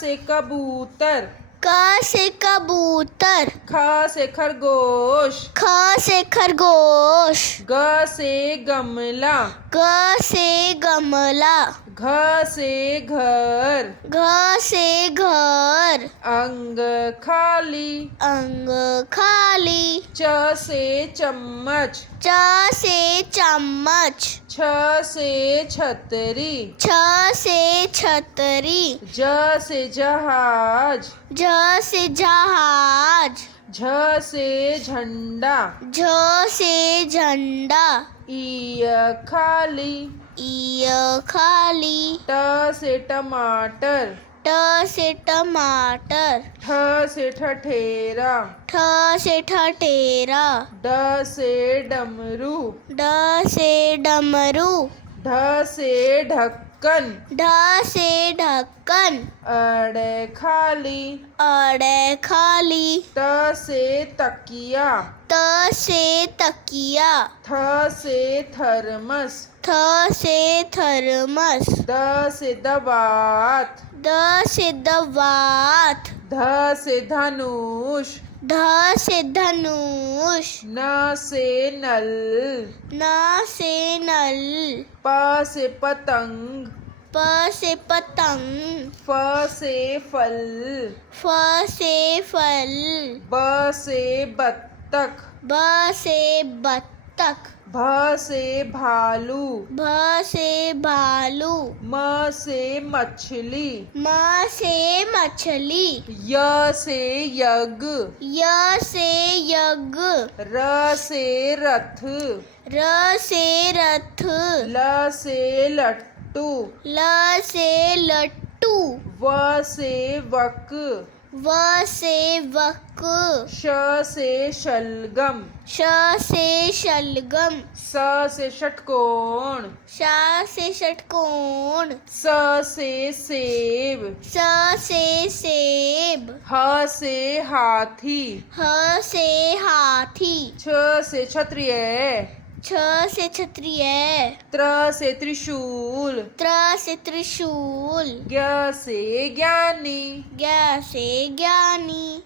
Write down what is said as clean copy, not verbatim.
से कबूतर, क से कबूतर, ख से खरगोश, ख से खरगोश, ग से गमला, ग से गमला, घ से घर, घ से घर, अंग खाली, अंग खाली, च से चम्मच, च से चम्मच, छ से छतरी, छ से छतरी, ज से जहाज, झ से जहाज, झ से झंडा, झ से झंडा, ई खाली, ई खाली, ट से टमाटर, ट से टमाटर, ठ से ठठेरा, ठ से ठठेरा, ड से डमरू, ड से डमरू, ढ से ढक्कन, ढ से ढक्कन, अड़ खाली, अड़ खाली, त से तकिया, त से तकिया, थ से थर्मस, थ से थर्मस, द से दबात, द से दवात, ध से धनुष, ध से धनुष, न से नल, न से नल, प से पतंग, प से पतंग, फ से फल, फ से फल, ब से बत्तख, ब से बत्तख, भ से भालू, भ से भालू, म से मछली, म से मछली, य से यज्ञ, य से यज्ञ, र से रथ, र से रथ, ल से लट्टू, ल से लट्टू, व से वक, व से वक, श से शलगम, श से शलगम, स से षटकोण, श से षटकोण, स से सेब, स से सेब, ह से हाथी, ह से हाथी, छ से क्षत्रिय, छ से क्षत्रिय, त्र से त्रिशूल, त्र से त्रिशूल, ज्ञ से ज्ञानी, ज्ञ से ज्ञानी,